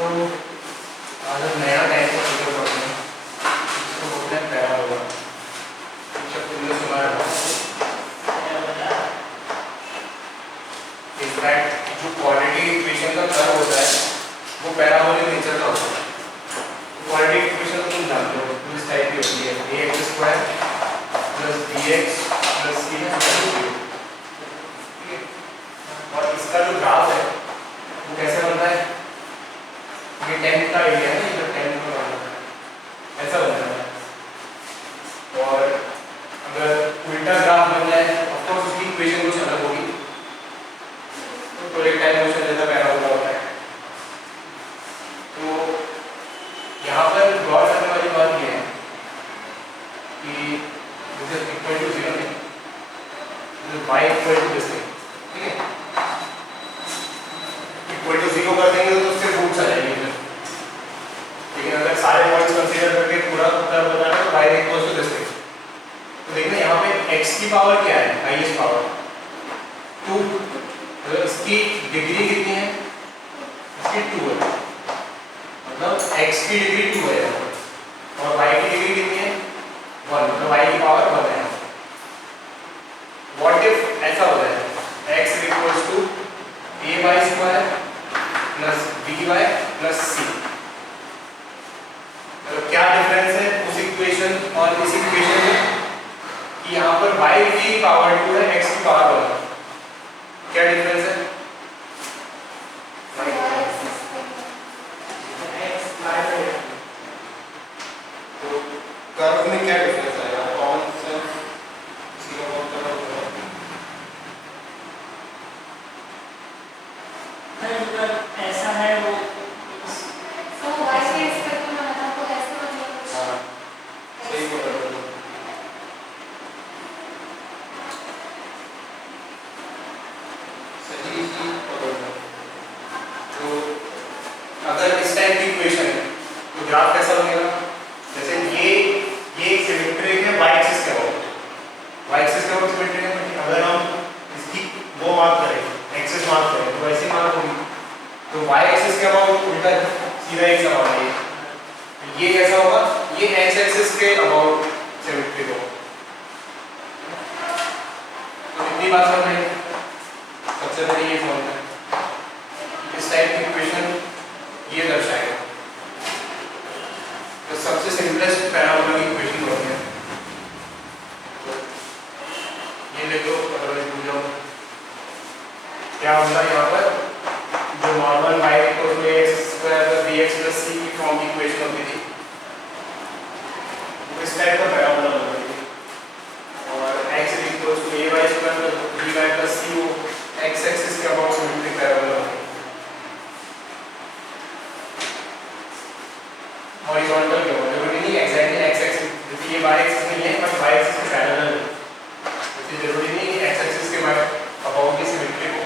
तो आज हम नया टाइप का फिगर पढ़ते हैं, इसको बोलते हैं पैराबोला। शब्द तुमने सुना है? इनफैक्ट जो क्वाड्रेटिक इक्वेशन का कर्व होता है वो पैराबोलिक नेचर का होता है। क्वाड्रेटिक इक्वेशन तो तुम जानते हो, तो इस टाइप की होती है ax² + bx + c है, ठीक है। और इसका जो ग्राफ है वो कैसे बनता है? ये 10 का एरिया है, इधर 10 का बनता है, ऐसा बनता है। और अगर उल्टा ग्राफ बन जाए, ऑफ कोर्स उसकी इक्वेशन कुछ अलग होगी, तो प्रोजेक्टाइल मोशन जैसा पैराबोला होता है। तो यहाँ पर गौर करने वाली बात ये है कि दिस इज इक्वल टू 0 नहीं, this y equal to this, ठीक है। इक्वल टू 0 कर देंगे तो उससे रूट्स आ जाएंगे, लेकिन अगर सारे पॉइंट्स कंसीडर करके पूरा उत्तर बताना है तो y इक्वल टू दिस। तो देखना यहाँ पे x की पावर क्या है, हाईएस्ट पावर 2, तो इसकी डिग्री कितनी है? इसकी 2 है, मतलब x की डिग्री 2 है और y की डिग्री कितनी है? 1, मतलब y की पावर 1 है। व्हाट इफ ऐसा हो जाए x equals to ay² plus by plus c, तो क्या डिफरेंस है उस इक्वेशन और इस इक्वेशन में कि यहाँ पर y की पावर 2 है, x की पावर 1 है। क्या डिफरेंस है? तो कर्व में क्या डिफरेंस आएगा? कौन सा इसका बहुत बड़ा होगा? ऐसा है वो सही बोल रहे हो। सही ही पकड़ लो। तो अगर इस टाइप की इक्वेशन है तो ग्राफ कैसा बनेगा? जैसे ये एक सिमेट्रिक है y एक्सिस के अबाउट, y एक्सिस के अबाउट सिमेट्रिक है, लेकिन अगर हम इसकी वो मार्क करें, एक्सिस मार्क करें, तो वैसे मार्क होगी। तो y एक्सिस के अबाउट उल्टा सीधा एक सवाल है, ये कैसा होगा? ये x एक्सिस के अबाउट सिमेट्रिक होगा। तो कितनी बात समझ में? सबसे पहले ये समझना है इस टाइप की इक्वेशन ये दर्शाएगा। तो सबसे सिंपलेस्ट पैराबोला की इक्वेशन होती है, तो ये ले लो, अदरवाइज भूल जाओ। क्या होगा यहाँ पर? जो normal y equal to ax² + bx + c की फॉर्म की इक्वेशन होती थी, वो इस टाइप का पैराबोला बनती थी। और x equal to ay² + by + c वो x एक्सिस के अबाउट सिमेट्रिक पैराबोला होती है। हॉरिजॉन्टल के अबाउट, जरूरी नहीं एग्जैक्टली x एक्सिस, जैसे ये y एक्सिस नहीं है बट y एक्सिस के पैरेलल है, जैसे जरूरी नहीं कि x एक्सिस के अबाउट की सिमेट्रिक हो,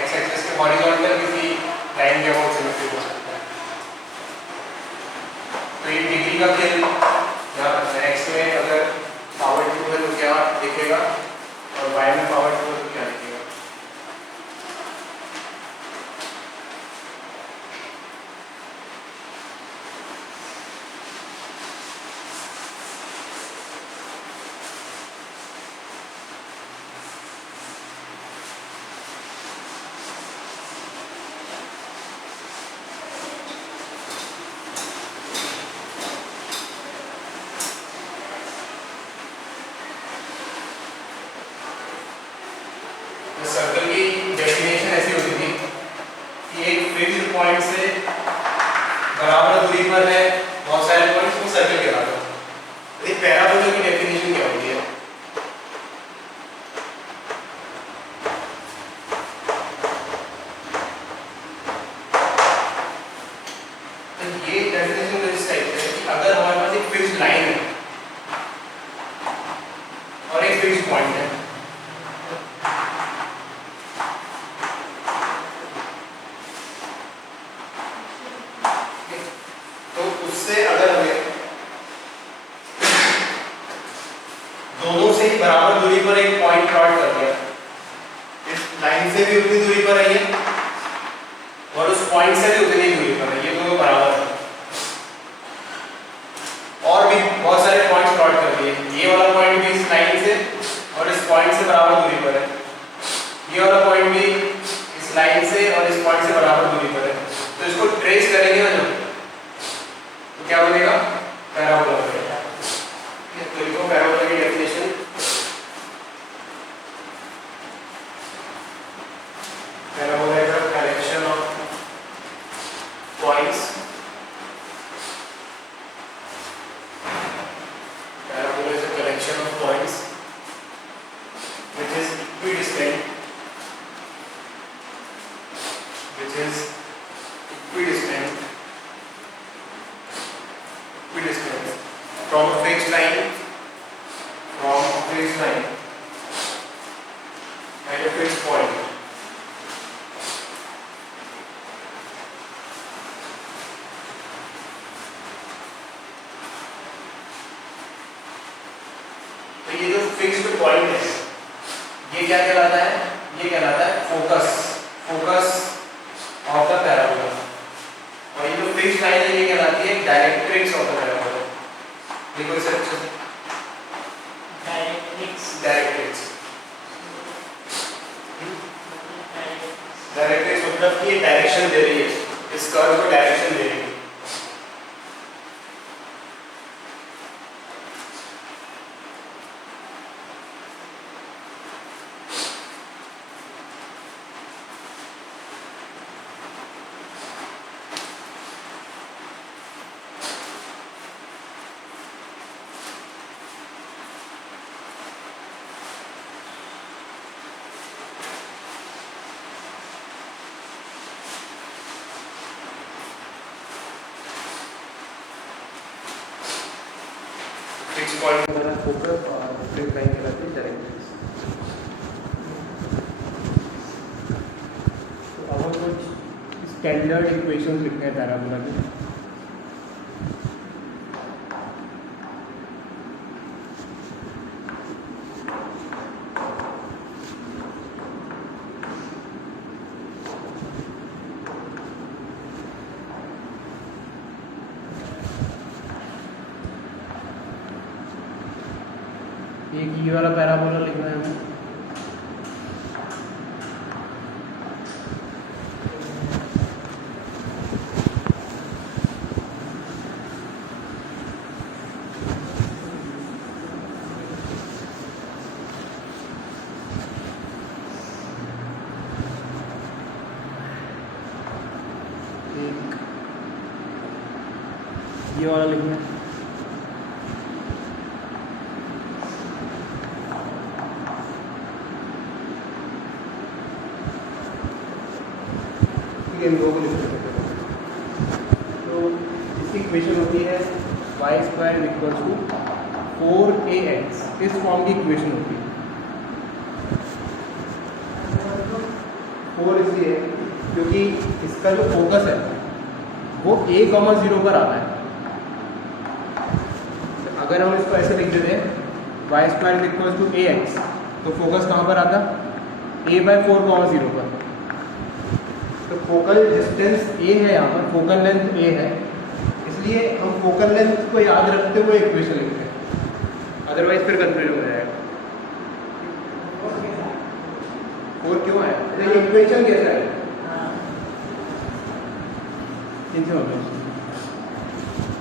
x एक्सिस के हॉरिजॉन्टल किसी लाइन के अबाउट सिमेट्रिक हो सकता है। तो ये डिग्री का खेल यहाँ पर है। x में अगर पावर 2 है तो क्या दिखेगा, और y में पावर 2 है तो क्या दिखेगा। सर्कल की डेफिनेशन ऐसी होती थी कि एक फिक्स्ड पॉइंट से बराबर दूरी पर है बहुत सारे पॉइंट्स को सर्कल कहलाता है। एक पैराबोला की डेफिनेशन क्या होती है? तो ये डेफिनेशन इस टाइप से है कि अगर हमारे पास एक फिक्स्ड लाइन है और एक फिक्स्ड पॉइंट है, उससे अगर हमें दोनों से ही बराबर दूरी पर एक पॉइंट प्लॉट कर दिया, इस लाइन से भी उतनी दूरी पर आई है और उस पॉइंट पॉइंट से भी उतनी ही दूरी पर है, ये दोनों बराबर है। और भी बहुत सारे पॉइंट्स प्लॉट कर दिए, ये वाला पॉइंट भी इस लाइन से और इस पॉइंट से बराबर दूरी पर है, ये वाला पॉइंट भी इस लाइन से और इस पॉइंट से बराबर दूरी पर है। तो इसको ट्रेस करेंगे ना जब, तो क्या बनेगा? पैराबोला बनेगा। तो लिखो पैराबोला की definition. Parabola is a collection of points, parabola is a collection of points which is equidistant from a fixed line at a fixed point. तो ये जो फिक्स्ड पॉइंट है ये क्या कहलाता है? ये कहलाता है फोकस ऑफ द पैराबोला। और ये जो फिक्स्ड लाइन है ये कहलाती है डायरेक्ट्रिक्स ऑफ द पैराबोला। देखो इसे अच्छे से, डायरेक्ट्रिक्स मतलब कि ये डायरेक्शन दे रही है, इस कर्व को डायरेक्शन दे रही है। फिक्स पॉइंट का फोकस और फिक्स लाइन कहलाती है डायरेक्ट्रिक्स। तो अब हम कुछ स्टैंडर्ड इक्वेशंस लिखते हैं पैराबोला की। एक ये वाला पैराबोला लिखना है हमें, एक ये वाला लिखना है। इन दो को लिख सकते हैं। तो इसकी इक्वेशन होती है y² = 4ax, इस फॉर्म की इक्वेशन होती है। 4 इसलिए क्योंकि इसका जो फोकस है वो a, 0 पर आता है। अगर हम इसको ऐसे लिख देते हैं y² = ax, तो फोकस कहाँ पर आता? a/4, 0 पर। तो फोकल डिस्टेंस a है, यहाँ पर फोकल लेंथ a है, इसलिए हम फोकल लेंथ को याद रखते हुए इक्वेशन लिखते हैं, अदरवाइज फिर कंफ्यूजन हो जाएगा। और क्यों है? देखिए इक्वेशन कैसा है,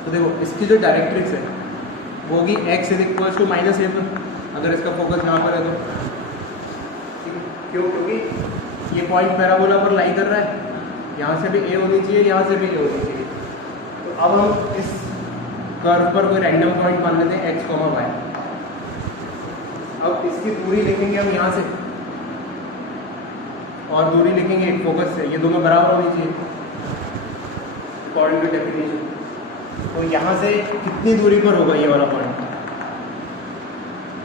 तो देखो इसकी जो डायरेक्ट्रिक्स है वो होगी x = -a पर, अगर इसका फोकस यहाँ पर है तो। क्यों? क्योंकि ये पॉइंट पैराबोला पर लाई कर रहा है, यहाँ से भी a होनी चाहिए, यहाँ से भी a होनी चाहिए। तो अब हम इस कर्व पर कोई रैंडम पॉइंट मान लेते हैं x, y। अब इसकी दूरी लिखेंगे हम यहाँ से, और दूरी लिखेंगे फोकस से, ये दोनों बराबर होनी चाहिए अकॉर्डिंग टू डेफिनेशन। तो यहाँ से कितनी दूरी पर होगा ये वाला पॉइंट?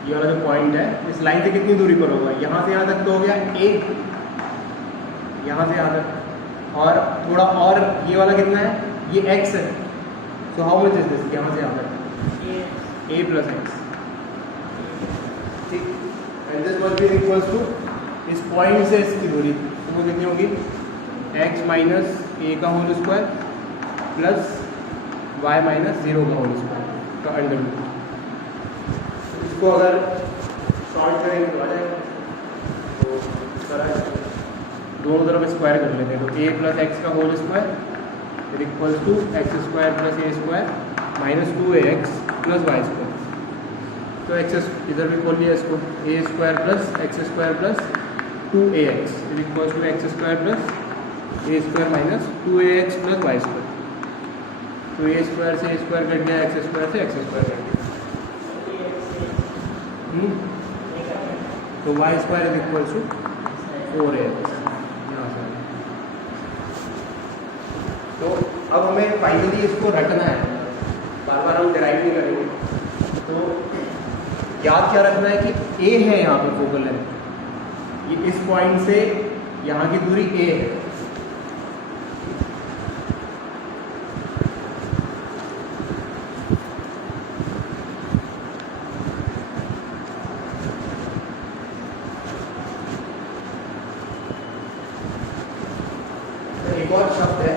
ये वाला जो पॉइंट है इस लाइन से कितनी दूरी पर होगा? यहाँ से यहाँ तक तो हो गया a, यहाँ से यहाँ तक, और थोड़ा और ये वाला कितना है? ये x है। So how much is this? यहाँ से यहाँ तक a + x, ठीक। And this must be equals to इस पॉइंट से इसकी दूरी, तो वो कितनी होगी? x - a ए का whole square plus y minus 0 का होल स्क्वायर का अंडर रूट। इसको अगर शॉर्ट करेंगे तो आ जाएगा, तो करा दोनों तरफ स्क्वायर कर लेते हैं। तो ए प्लस एक्स का whole square equals to x square plus a square minus 2ax plus y square. तो एक्स इधर भी खोल लिया इसको, a square plus x square plus 2ax equals to x square plus a square minus 2ax plus y square. तो a square से a square cut गया, x square से एक्स स्क्वायर कट गया। तो y square is equal to 4ax यहाँ से। तो अब हमें फाइनली इसको रखना है, बार बार हम डिराइव नहीं करेंगे। तो याद क्या रखना है कि ए है यहाँ पर फोकल लेंथ, ये इस पॉइंट से यहाँ की दूरी ए है। एक और शब्द है,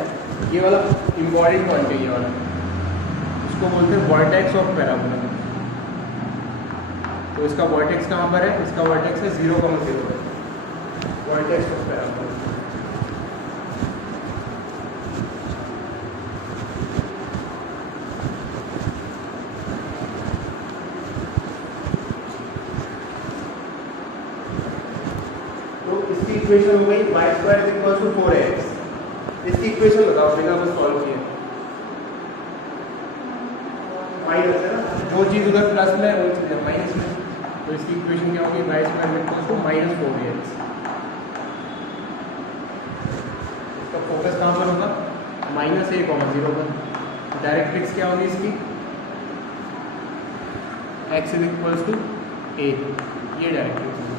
ये वाला इम्पॉर्टेंट पॉइंट है, ये वाला इसको बोलते हैं वर्टेक्स ऑफ पैराबोला। तो इसका वर्टेक्स कहाँ पर है? इसका वर्टेक्स है 0,0 है, वर्टेक्स ऑफ पैराबोला। तो इसकी इक्वेशन हो गई y square equal to 4ax। इसकी इक्वेशन बताओ बिना कुछ सॉल्व किए। माइनस है ना, जो चीज़ उधर प्लस में है वो चीज़ है माइनस में। तो इसकी इक्वेशन क्या होगी? y square equal to minus 4ax। इसका फोकस कहाँ पर होगा? माइनस a,0 पर। डायरेक्ट्रिक्स क्या होगी इसकी? x is equals to a, ये डायरेक्ट्रिक्स होगी।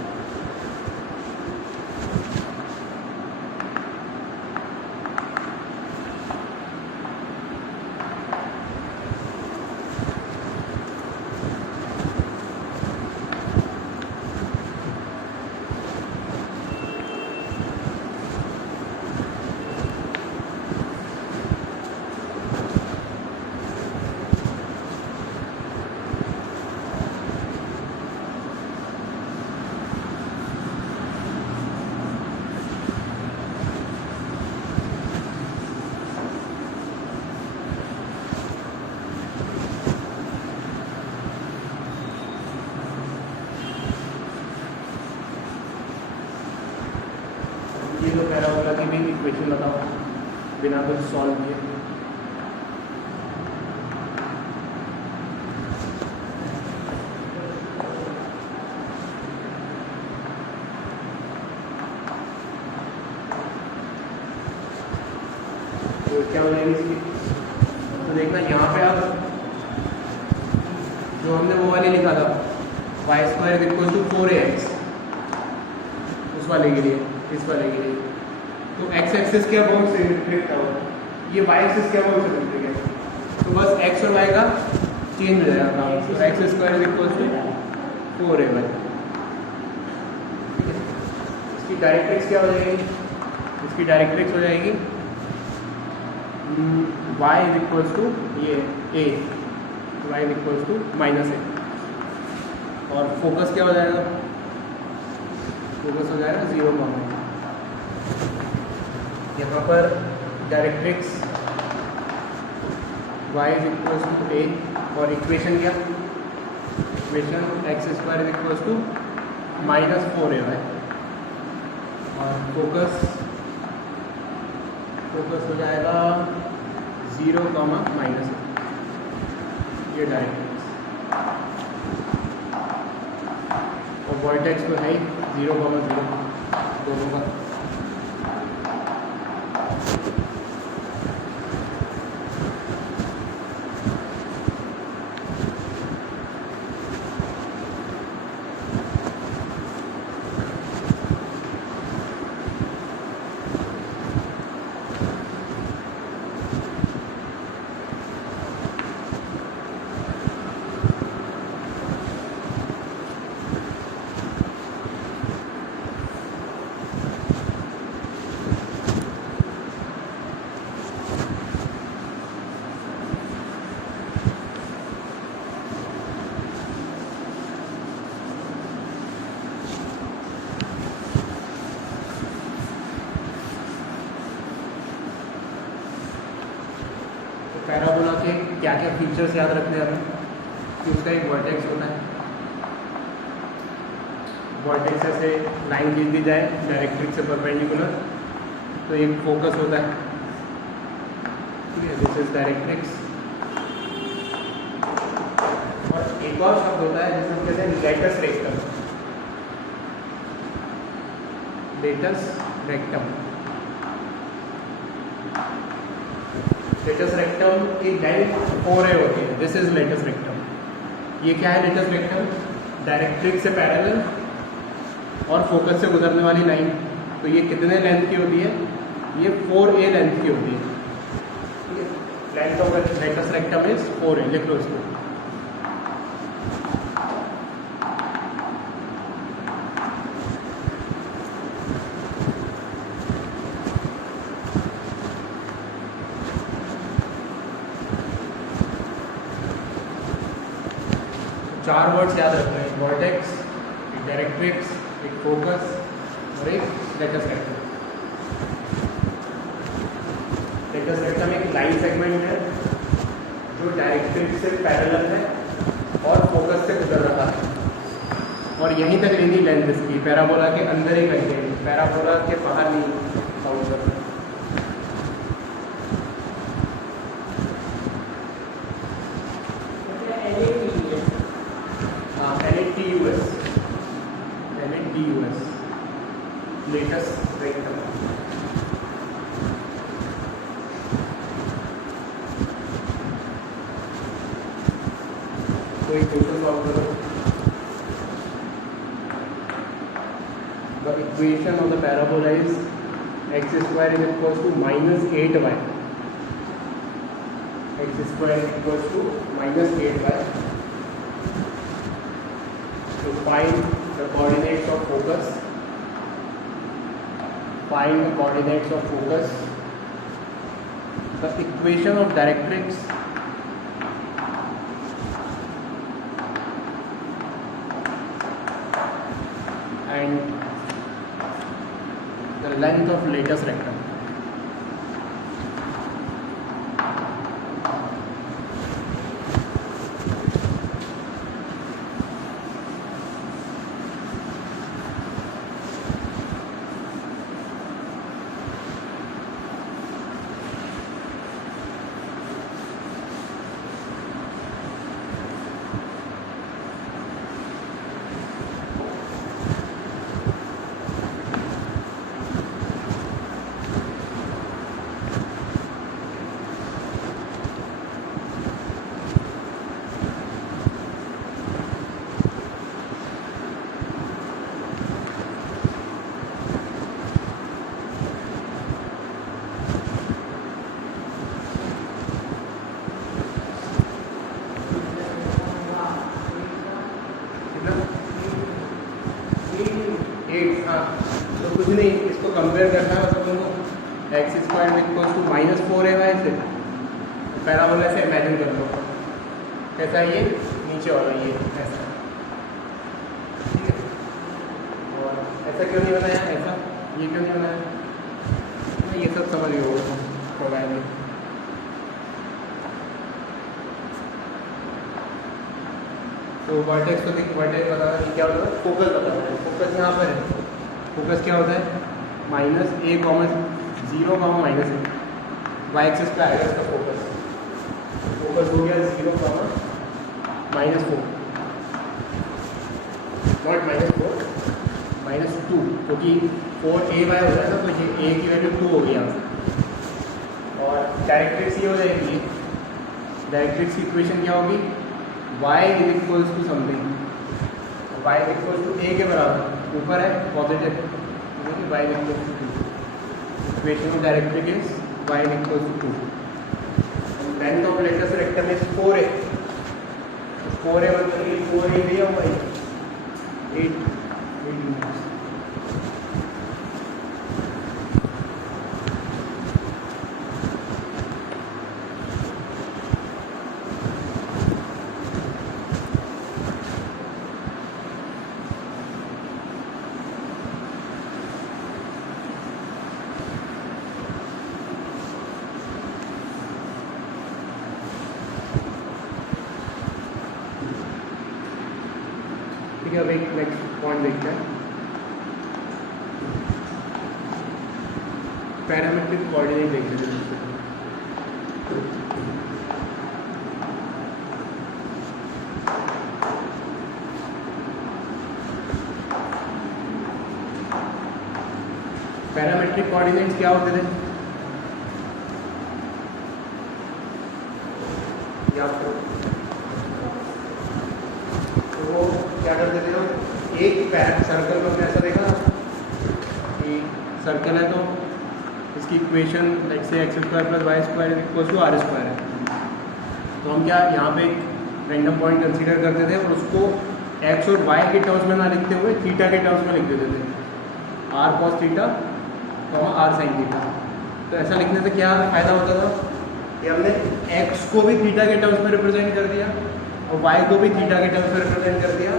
ये तो पैराबोला की भी इक्वेशन बताओ बिना कुछ सॉल्व किए। तो क्या हो जाएगी इसकी? तो देखना यहाँ पे आप जो हमने वो वाली लिखा था y square equal to 4ax, उस वाले के लिए, इस वाले के लिए। तो x एक्सिस क्या बहुत सिमेट्रिक था, ये y एक्सिस क्या बहुत सिमेट्रिक है। तो बस x और y का चेंज हो जाएगा काम। तो x square equal to 4ay। इसकी डायरेक्ट्रिक्स क्या हो जाएगी? इसकी डायरेक्ट्रिक्स हो जाएगी y इज इक्वल्स टू ये a, y is equals to minus a। और फोकस क्या हो जाएगा? फोकस हो जाएगा 0,1। यहाँ पर directrix y is equals to a और इक्वेशन क्या? Equation x square is equals to minus 4ay। और फोकस हो जाएगा 0, माइनस a, ये डायरेक्ट्रिक्स। और वर्टेक्स तो है ही 0,0 दोनों का। पैराबोला के क्या क्या फीचर्स याद रखने हमें कि उसका एक वर्टेक्स होता है, वर्टेक्स से लाइन खींच दी जाए डायरेक्ट्रिक्स से परपेंडिकुलर तो एक फोकस होता है, ठीक है, दिस इज डायरेक्ट्रिक्स। और एक और शब्द होता है जिसे हम कहते हैं latus rectum, latus rectum. Latus rectum की लेंथ 4a होती है, दिस इज लेटस रेक्टम। ये क्या है लेटस रेक्टम? डायरेक्ट्रिक्स से पैरेलल और फोकस से गुजरने वाली लाइन। तो ये कितने लेंथ की होती है? ये 4a लेंथ की होती है। Length of latus rectum is 4a, लिख लो इसको। चार वर्ड्स याद रखना है, वर्टेक्स, एक डायरेक्ट्रिक्स, एक फोकस और एक लेटस रेक्टम। लेटस रेक्टम एक लाइन सेगमेंट है जो डायरेक्ट्रिक्स से पैरेलल है और फोकस से गुजर रहा है, और यहीं तक लेनी लेंथ इसकी, पैराबोला के अंदर ही कहीं गई, पैराबोला के बाहर नहीं काउंट करना। LATUS, latus rectum. तो एक क्वेश्चन सॉल्व करो। The equation of the parabola is x square is equals to minus 8y. X square is equals to minus 8y. So find the coordinates of focus. Find the coordinates of focus. The equation of directrix and the length of latus rectum. तो कुछ नहीं, इसको compare करना है मतलब उनको x square with equals to minus 4ay से parabola से इमेजिन कर लो कैसा है ये नीचे वाला, ये ऐसा, ठीक है। और ऐसा क्यों नहीं बनाया, ऐसा ये क्यों नहीं बनाया, ये सब समझ गए होगा नहीं। तो वर्टेक्स को देख, वर्टेक्स बताना कि क्या होता है, फोकस बताना है। फोकस यहाँ पर है, फोकस क्या होता है minus a, 0, minus a, y axis पे आएगा इसका फोकस। फोकस हो गया 0, -4, नॉट -4, -2, क्योंकि 4ay हो जाए ना तो ये a की वैल्यू 2 हो गई यहाँ से। और डायरेक्ट्रिक्स ये हो जाएगी, डायरेक्ट्रिक्स की इक्वेशन क्या होगी, y is equals to something, y is equals to a के बराबर, ऊपर है positive, y is equals to 2। Equation of directrix is y is equals to 2। Length of latus rectum is 4a, 4a मतलब ये 4a दिया हुआ है 8 units. है। अब एक नेक्स्ट पॉइंट देखते हैं, पैरामेट्रिक कोऑर्डिनेट देखते हैं। पैरामेट्रिक कोऑर्डिनेट्स क्या होते थे? याद करो, तो वो क्या करते थे हम, एक सर्कल में हमने ऐसा देखा कि सर्कल है तो इसकी इक्वेशन लाइक से x square plus y square equal to r square है। तो हम क्या यहाँ पे एक रैंडम पॉइंट कंसीडर करते थे और उसको एक्स और वाई के टर्म्स में ना लिखते हुए थीटा के टर्म्स में लिख देते थे, आर कॉस थीटा और आर साइन थीटा। तो ऐसा लिखने से क्या फ़ायदा होता था कि हमने x को भी थीटा के टर्म्स में रिप्रेजेंट कर दिया और y को भी थीटा के टर्म्स में रिप्रेजेंट कर दिया।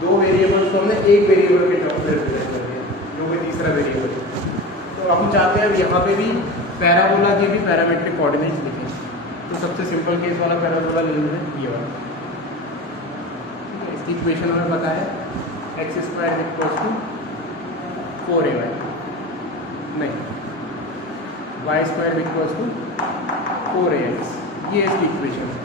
दो वेरिएबल्स को हमने एक वेरिएबल के टर्म्स में रिप्रेजेंट कर दिया, जो कि तीसरा वेरिएबल है। तो हम चाहते हैं यहाँ पे भी पैराबोला के भी पैरामेट्रिक कोऑर्डिनेट्स लिखें। तो सबसे सिंपल केस वाला पैराबोला ले लेते हैं, ये वाला। इसकी इक्वेशन हमें पता है, x square equals to 4ay, नहीं Y square equals to 4ax, ये इसकी इक्वेशन है।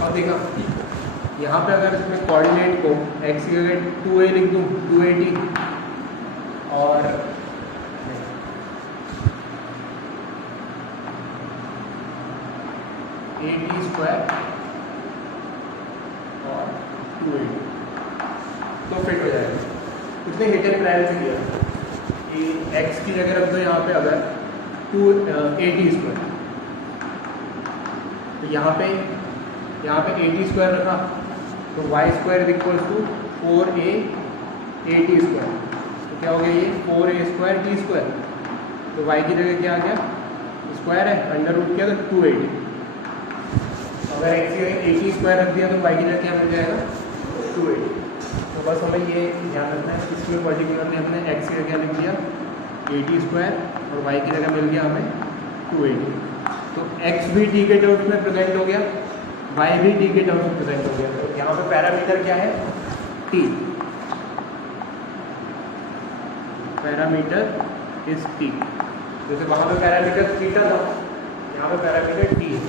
अब देखा यहाँ पे अगर इसमें कोऑर्डिनेट को x की जगह 2a लिख दूँ, 2at और at स्क्वायर और 2a, तो फिट हो जाएगा। उसने हिट एंड ट्रायल में किया कि x की जगह रख दो यहाँ पे अगर 2at स्क्वायर, तो यहाँ पे at स्क्वायर रखा तो y square equals to 4a at square. तो क्या हो गया ये 4a स्क्वायर t स्क्वायर, तो y की जगह क्या आ गया, स्क्वायर है, अंडर रूट किया तो 2at। अगर x की जगह at स्क्वायर रख दिया तो y की जगह क्या मिल जाएगा, 2at। तो बस हमें ये ध्यान रखना है, इसमें पर्टिकुलरली हमने x की जगह लिख दिया at स्क्वायर और y की जगह मिल गया हमें 2at। तो x भी t के टर्म्स में प्रेजेंट हो गया, y भी t के टर्म्स में प्रेजेंट हो गया। तो यहाँ पे पैरामीटर क्या है, t, पैरामीटर इज t। जैसे वहाँ पे पैरामीटर थीटा था, यहाँ पे पैरामीटर t है।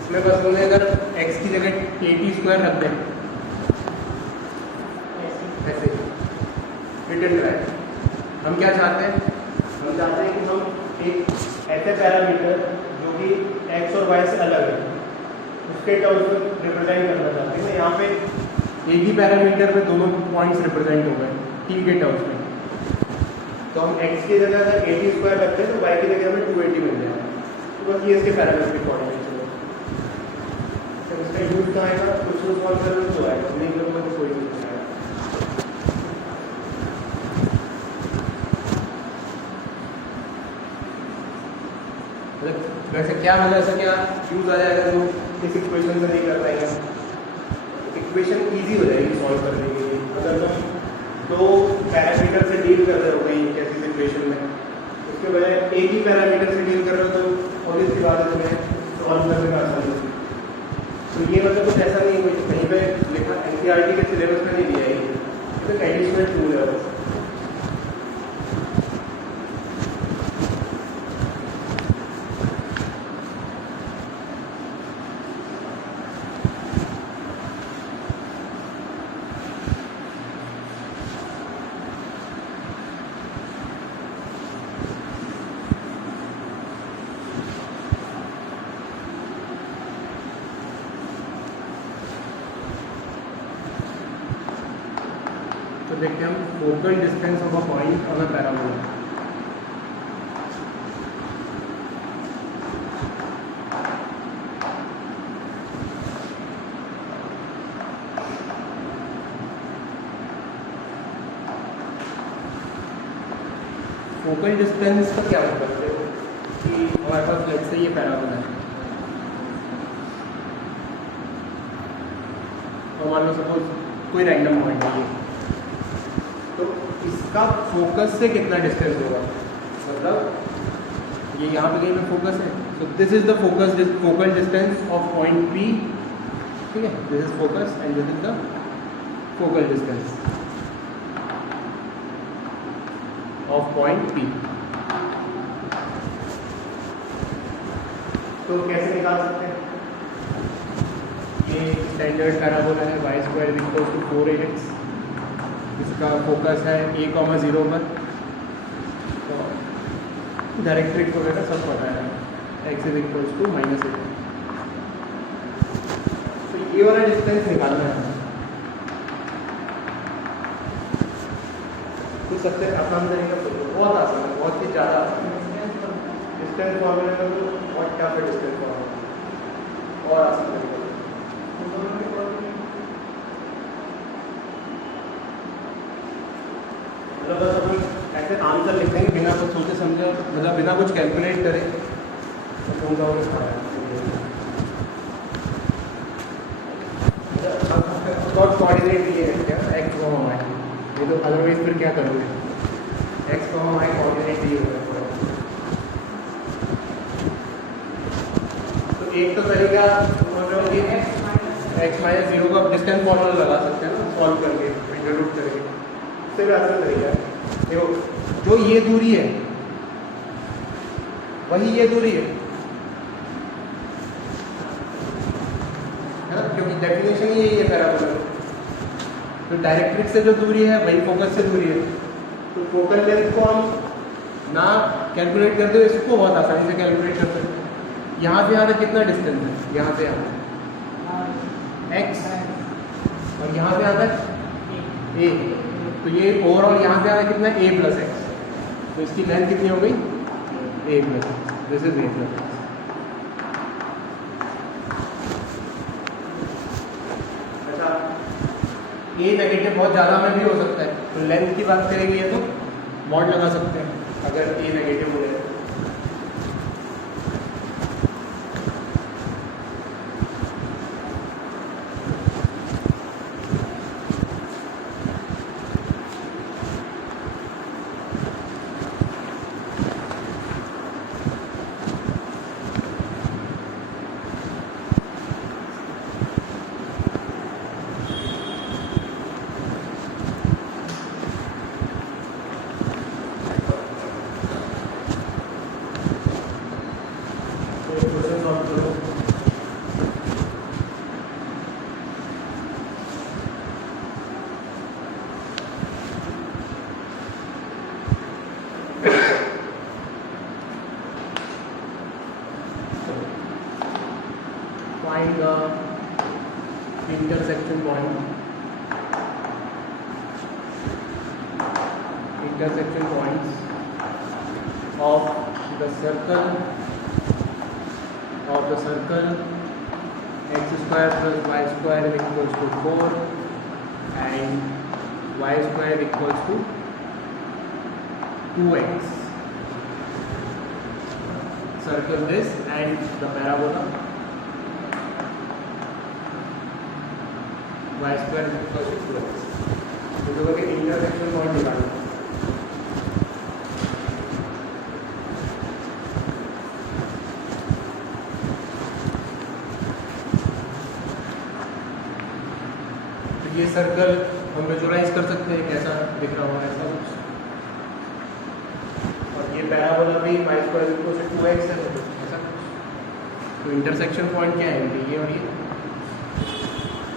इसमें बस हमें अगर x की जगह at स्क्वायर रख दें ऐसे रिटर्न ट्रायल, हम क्या चाहते हैं, हम चाहते हैं कि हम एक ऐसे पैरामीटर जो कि x और y से अलग है उसके टर्म्स में रिप्रेजेंट करना चाहते हैं। यहाँ पे एक ही पैरामीटर में दोनों पॉइंट्स रिप्रेजेंट हो गए t के टर्म्स में, तो हम x की जगह अगर at स्क्वायर रखते हैं तो y की जगह हमें 2at मिल जाएगा। तो बस ये इसके पैरामीट्रिक कोऑर्डिनेट्स है। इसका यूज कहाँ आएगा, कुछ सॉल्व करने तो आएगा, नहीं करूँगा तो कोई नहीं आएगा। वैसे क्या मतलब ऐसा क्या यूज आ जाएगा जो इस इक्वेशन से नहीं कर पाएंगे, इक्वेशन इजी हो जाएगी सॉल्व करने के लिए। अगर हम दो पैरामीटर से डील कर रहे हो कहीं कैसी इक्वेशन में, उसके बजाय एक ही पैरामीटर से डील कर रहे हो तो और इसकी बात है सॉल्व करने का आसान होगी। तो ये मतलब कुछ ऐसा नहीं है, कहीं पे लिखा एनसीईआरटी के सिलेबस में नहीं दिया है, ये तो एडिशनल टूल है बस। तो देखते हैं हम focal distance of a point on a parabola. Focal distance का क्या मतलब है कि हमारे पास लेट्स से ये पैराबोला है और मान लो सपोज कोई रैंडम पॉइंट है ये, तो इसका फोकस से कितना डिस्टेंस होगा, मतलब ये यहाँ पे कहीं पे फोकस है, तो this is the focal distance of point P, ठीक है, this is focus and this is the focal distance of point P। तो कैसे निकाल सकते हैं, ये स्टैंडर्ड पैराबोला है y² इक्वल्स टू 4ax, इसका फोकस है a,0 पर, तो डायरेक्ट्रिक्स वगैरह सब पता है, x is equals to -a, तो ये वाला डिस्टेंस निकालना है। तो सबसे आसान तरीका तो बहुत आसान है, बहुत ही ज़्यादा डिस्टेंस फॉर्मूले में तो बहुत क्या पे डिस्टेंस फॉर्मूला और आसान तरीका, मतलब बस अपन ऐसे आंसर लिख देंगे बिना कुछ सोचे समझे, मतलब बिना कुछ कैलकुलेट करे, तो कौन सा डॉट कोऑर्डिनेट दिए हैं क्या, x, y, ये तो अदरवाइज फिर क्या करोगे, x, y कोऑर्डिनेट दिए हुए हैं। तो एक तो तरीका x - 0 का डिस्टेंस फॉर्मूला लगा सकते हैं ना, सॉल्व करके इंट्रोड्यूस करके, इससे भी आसान तरीका है। देखो जो ये दूरी है वही ये दूरी है ना, क्योंकि डेफिनेशन ही यही है पैराबोला, तो डायरेक्ट्रिक्स से जो दूरी है वही फोकस से दूरी है, तो फोकल लेंथ को हम ना कैलकुलेट करते हुए इसको बहुत आसानी से कैलकुलेट कर सकते हैं। यहाँ से यहाँ तक कितना डिस्टेंस है, यहाँ से यहाँ x, और यहाँ से यहाँ तक a, तो ये ओवरऑल यहाँ से यहाँ तक कितना a + x, तो इसकी लेंथ कितनी हो गई a + x, this is a + x। अच्छा, a नेगेटिव बहुत ज़्यादा में भी हो सकता है, तो लेंथ की बात करेंगे तो मॉड लगा सकते हैं अगर a नेगेटिव हो जाए। Find the intersection points of the circle x square plus y square equals to 4 and y square equals to 2x. Circle this and the parabola y square equals to 2x. तो जो कि intersection point निकालना, ये circle हम visualise कर सकते हैं कैसा दिख रहा होगा, ऐसा कुछ, और ये पैराबोला भी y square equal to 2x है, ऐसा कुछ। तो इंटरसेक्शन पॉइंट क्या है, ये और ये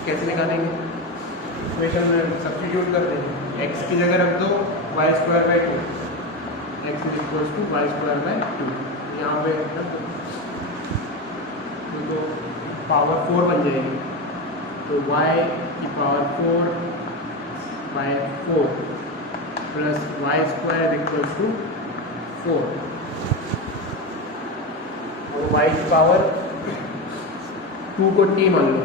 कैसे निकालेंगे, इक्वेशन में सब्स्टिट्यूट कर देंगे, x की जगह रख दो y square by 2, x is equal to y square by 2, यहाँ पे रख दो तो पावर 4 बन जाएगी, तो y की power 4 by 4 plus y square equals to 4, और y की पावर 2 को t मान लो,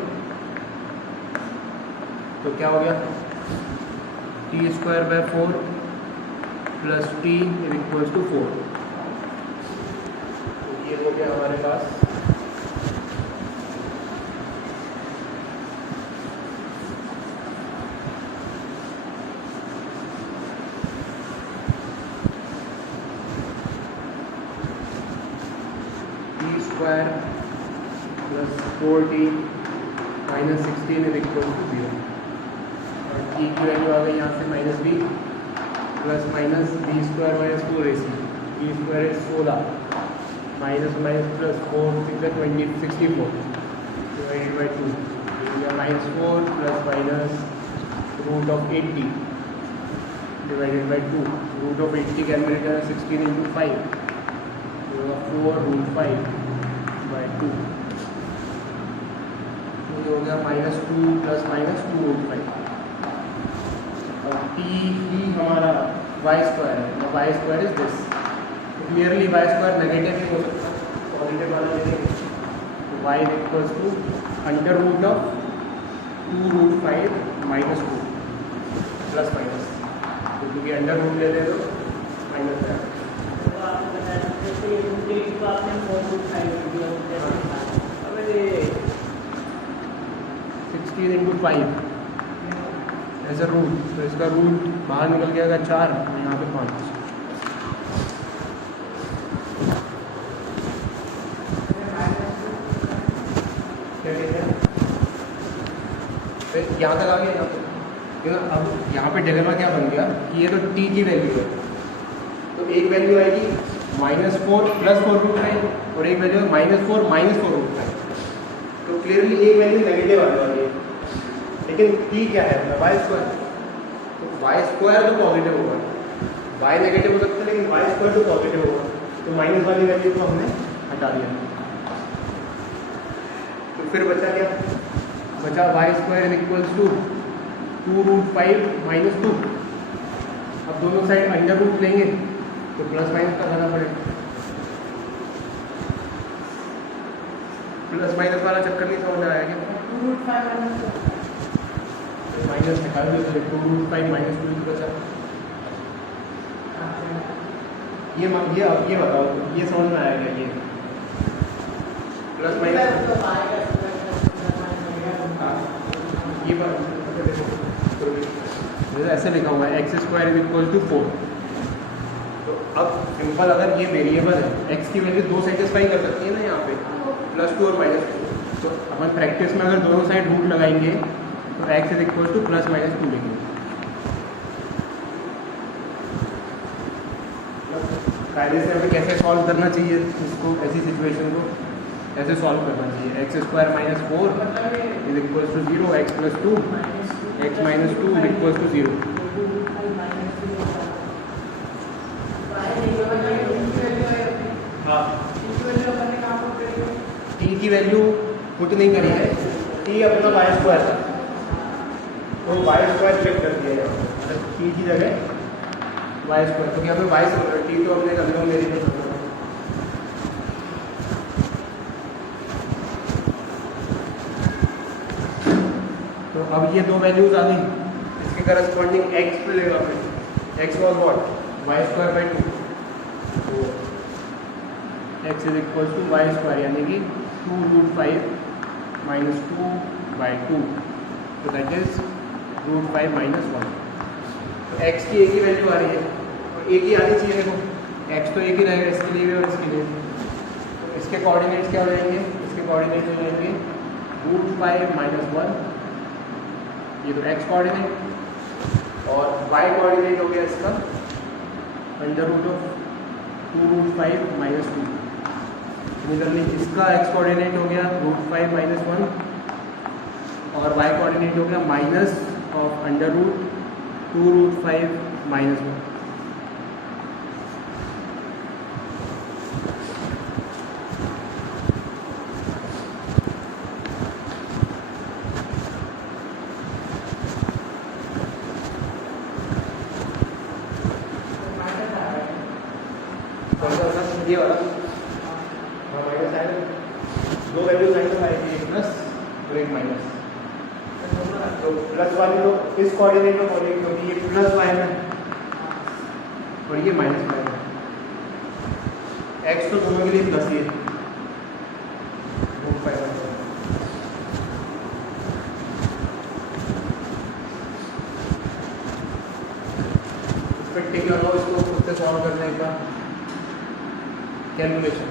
तो क्या हो गया t square by 4 plus t equals to 4, तो ये हो गया हमारे पास 4t minus 16 is equal to 0 और t की वैल्यू आ गई यहाँ से minus b plus minus b square minus 4ac b square is 16 minus minus plus 4 6 64 divided by 2 minus 4 plus minus root of 80 divided by 2 root of 80 calculate करना 16 into 5 4 root 5 by 2 ये हो गया minus 2 plus minus 2 root 5 और t ही हमारा y square है y square is this clearly y square negative नहीं हो सकता पॉजिटिव वाला लेंगे तो y equals to under root of 2 root 5 minus 2 plus minus तो क्योंकि अंडर रूट ले तो माइनस है तो आप बता सकते हैं कि ये रूट को आपने 4 रूट 5 दिया होता है। अब ये 16 इंटू 5 एज अ रूट तो इसका रूट बाहर निकल के आएगा 4 और यहाँ पे 5 यहाँ तक आ गया यहाँ पे अब यहाँ पे डिलेमा क्या बन गया कि ये तो t की वैल्यू है तो एक वैल्यू आएगी -4 प्लस 4 रूट 5 और एक वैल्यू है -4 माइनस 4 रूट 5 तो क्लियरली एक वैल्यू नेगेटिव आने वाली है लेकिन t क्या है अपना वाई स्क्वायर तो वाई स्क्वायर तो पॉजिटिव होगा वाई नेगेटिव हो सकता है लेकिन वाई स्क्वायर तो पॉजिटिव होगा तो माइनस वाली वैल्यू को हमने हटा दिया तो फिर बचा क्या बचा y square is equals to 2 root 5 minus 2 अब दोनों साइड अंडर रूट लेंगे तो प्लस माइनस का करना पड़ेगा प्लस माइनस वाला चक्कर नहीं समझ आया क्या 2 रूट 5 माइनस निकाल दो तो 2 रूट 5 माइनस 2 बचा ये बताओ ये समझ में आएगा ये प्लस माइनस ये बात ऐसे लिखा हुआ है x square is equal to 4 तो अब सिंपल अगर ये वेरिएबल है एक्स की वैल्यू दो सेटिस्फाई कर सकती है ना यहाँ पे +2 और -2 तो अपन प्रैक्टिस में अगर दोनों साइड रूट लगाएंगे तो एक्स इज इक्वल टू +-2 लिखेंगे कायदे से हमें कैसे सॉल्व करना चाहिए इसको ऐसी सिचुएशन को ऐसे सॉल्व करना चाहिए x square -4 is equal to 0 x + 2 x - 2 is equal to 0 हाँ t की वैल्यू पुट नहीं करी है t अपना वाई स्क्वायर था तो वाई स्क्वायर चेक कर दिया है मतलब t की जगह वाई स्क्वायर तो क्या हमें वाई स्क्वायर t तो हमने कर लिया मेरी नहीं करना तो अब ये दो वैल्यूज आ गई इसके करस्पॉन्डिंग x मिलेगा फिर x was what y square by 2 तो x is equal to y square यानी कि 2 रूट 5 माइनस 2 बाई 2 तो दैट इज रूट 5 माइनस 1 तो x की एक ही वैल्यू आ रही है और एक ही आनी चाहिए देखो x तो एक ही रहेगा इसके लिए भी और इसके लिए तो इसके कोऑर्डिनेट्स क्या हो जाएंगे इसके कोऑर्डिनेट्स हो जाएंगे रूट 5 माइनस 1 ये तो x कोऑर्डिनेट और y कोऑर्डिनेट हो गया इसका under root of 2 root 5 minus 2 similarly इसका x कोऑर्डिनेट हो गया रूट 5 माइनस 1 और y कोऑर्डिनेट हो गया minus of under root 2 root 5 minus 1 ये वाला हाँ माइनस आएगा दो वैल्यूज आएंगे आएगी एक प्लस और एक माइनस तो प्लस वाली तो इस कोऑर्डिनेट में पड़ेगी क्योंकि ये प्लस वाई में और ये माइनस वाई में एक्स तो दोनों के लिए प्लस ही है इस पर टिक लगाओ इसको खुद से सॉल्व करने का कैलकुलेशन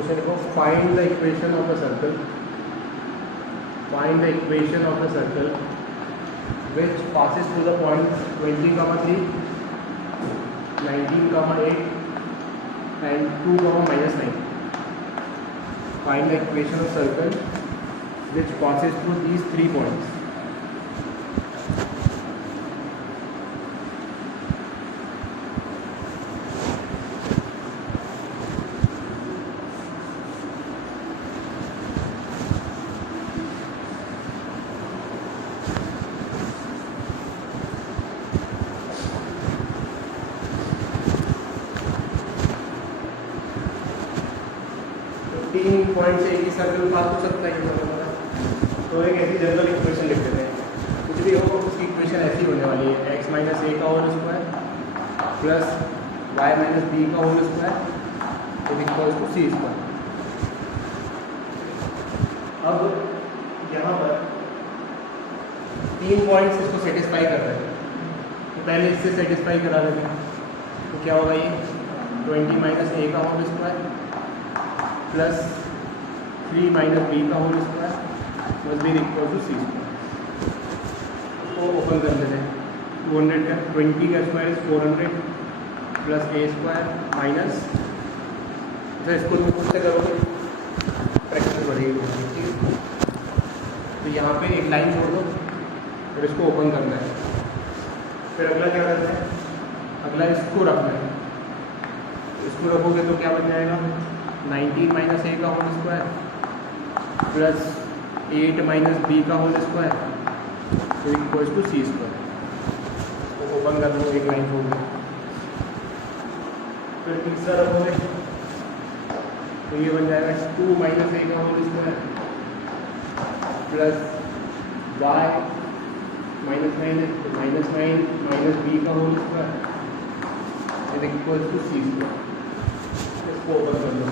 क्वेश्चन लिखो, find the equation of the circle, find the equation of the circle which passes through the points 20, 3, 19, 8 and 2, -9. Find the equation of circle which passes through these 3 points. तीन point से एक ही circle पास हो सकता है, तो एक ऐसी जनरल इक्वेशन लिख देते हैं, कुछ भी हो उसकी इक्वेशन ऐसी होने वाली है, x माइनस ए का whole square plus y minus b का whole square is equal to c square. अब यहाँ पर तीन पॉइंट्स इसको सेटिस्फाई कर रहे हैं, तो पहले इससे सेटिस्फाई करा लेते हैं, तो क्या होगा ये 20 माइनस ए का whole square plus 3 minus b का whole square must be equal to c square. इसको ओपन कर लेते हैं, 200 का 20 का square 400 plus a square minus, जैसे स्कूल में पूछते करोगे प्रैक्टिस बढ़ेगी, ठीक है। तो यहाँ पे एक लाइन छोड़ दो और इसको ओपन करना है, फिर अगला क्या करना है, अगला इसको रखना है, इसको रखोगे तो क्या बन जाएगा 19 माइनस ए का whole square plus 8 minus b का whole square equal to c square. तो ओपन कर दो, एक लाइन छोड़ दो, फिर तीसरा रखोगे तो ये बन जाएगा 2 माइनस ए का whole square plus y minus 9 minus b का whole square equal to c square. इसको ओपन कर दो,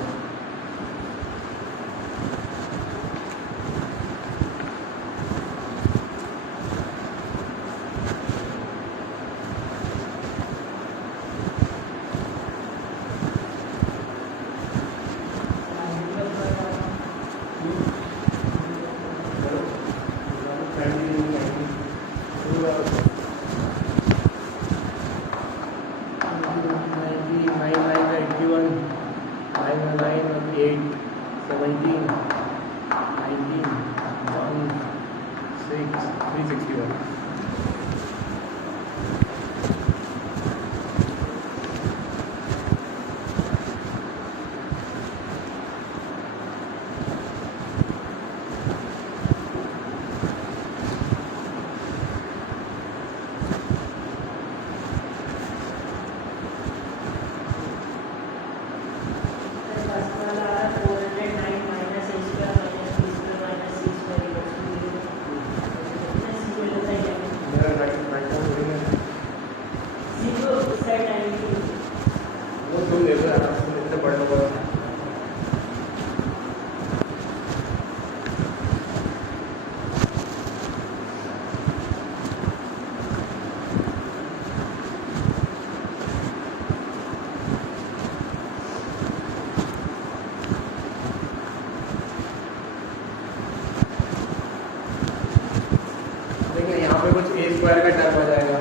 स्क्वायर का टर्म आ जाएगा,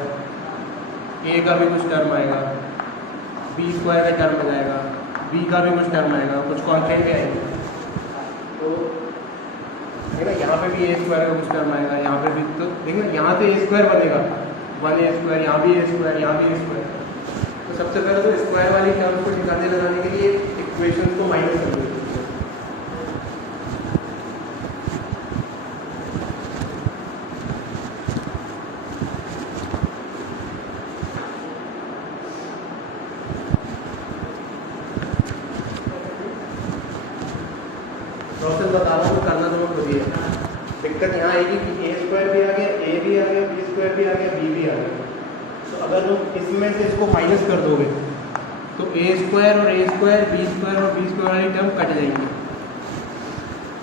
ए का भी कुछ टर्म आएगा, बी स्क्वायर का टर्म आ जाएगा, बी का भी कुछ टर्म आएगा, कुछ कॉन्स्टेंट भी आएंगे, तो है ना। यहाँ पे भी ए स्क्वायर का कुछ टर्म आएगा, यहाँ पे भी, तो देखिए यहाँ से ए स्क्वायर बनेगा, 1 ए स्क्वायर, यहाँ भी ए स्क्वायर, यहाँ भी ए स्क्वायर। तो सबसे पहले तो स्क्वायर वाली टर्म को ठिकाने लगाने के लिए इक्वेशन को माइनस कर दो। प्रोसेस बता रहा हूँ, करना तो मैं खुद ही है। दिक्कत यहाँ आएगी कि ए स्क्वायर भी आ गया, ए भी आ गया, बी स्क्वायर भी आ गया, बी भी आ गया। तो अगर लोग इसमें से इसको माइनस कर दोगे तो ए स्क्वायर और ए स्क्वायर, बी स्क्वायर और बी स्क्वायर वाली टर्म कट जाएंगी,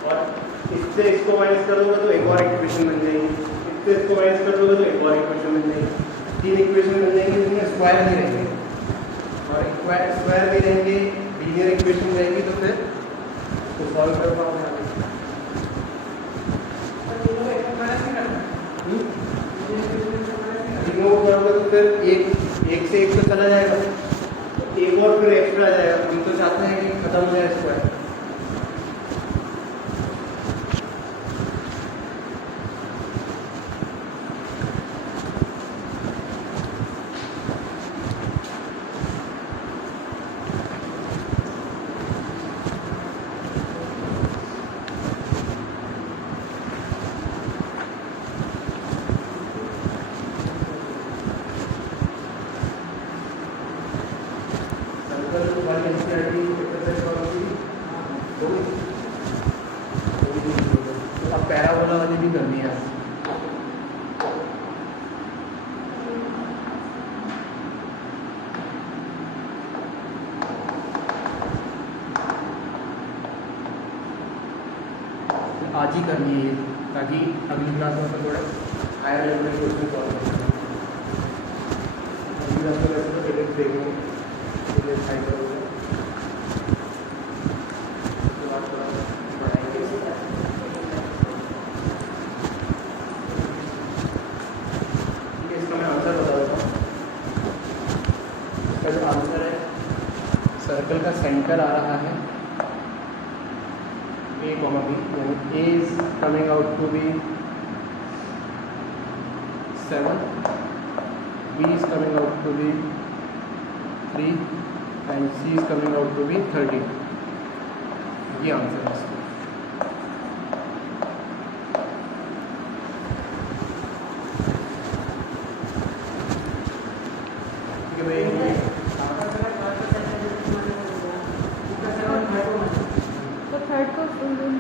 और इससे इसको माइनस कर दोगे तो एक और इक्वेशन बन जाएगी, इससे इसको माइनस कर दोगे तो एक और इक्वेशन बन जाएगी। 3 इक्वेशन बन जाएंगी जिसमें स्क्वायर भी रहेंगे, और स्क्वायर भी रहेंगे, लीनियर इक्वेशन रहेंगी, तो फिर सॉल्व कर पाओगे आप? तीनों को करोगे तो फिर एक से एक तो चला जाएगा, तो एक और फिर एक्स्ट्रा आ जाएगा। हम तो चाहते हैं कि खत्म हो जाए स्क्वायर। अब पैराबोला वाली भी करनी है। आज ही करनी है ये, ताकि अगली क्लास में थोड़ा हायर लेवल के क्वेश्चन सॉल्व कर सकें। अगली क्लास में वैसे तो एडिट देखेंगे, तो साइड करोगे उसके बाद थोड़ा पढ़ाएंगे। ठीक है, इसका मैं आंसर बता देता हूँ। इसका जो आंसर है, सर्कल का सेंटर आ रहा है A, B, यानी A is coming out to be 7, B is coming out to be 3 and C is coming out to be 13। ये आंसर है इसका। ठीक है भाई,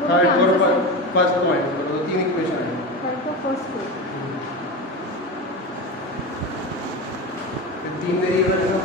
थर्ड और फर्स्ट पॉइंट तो तीन इक्वेशन है। फिर तीन वेरिएबल है ना,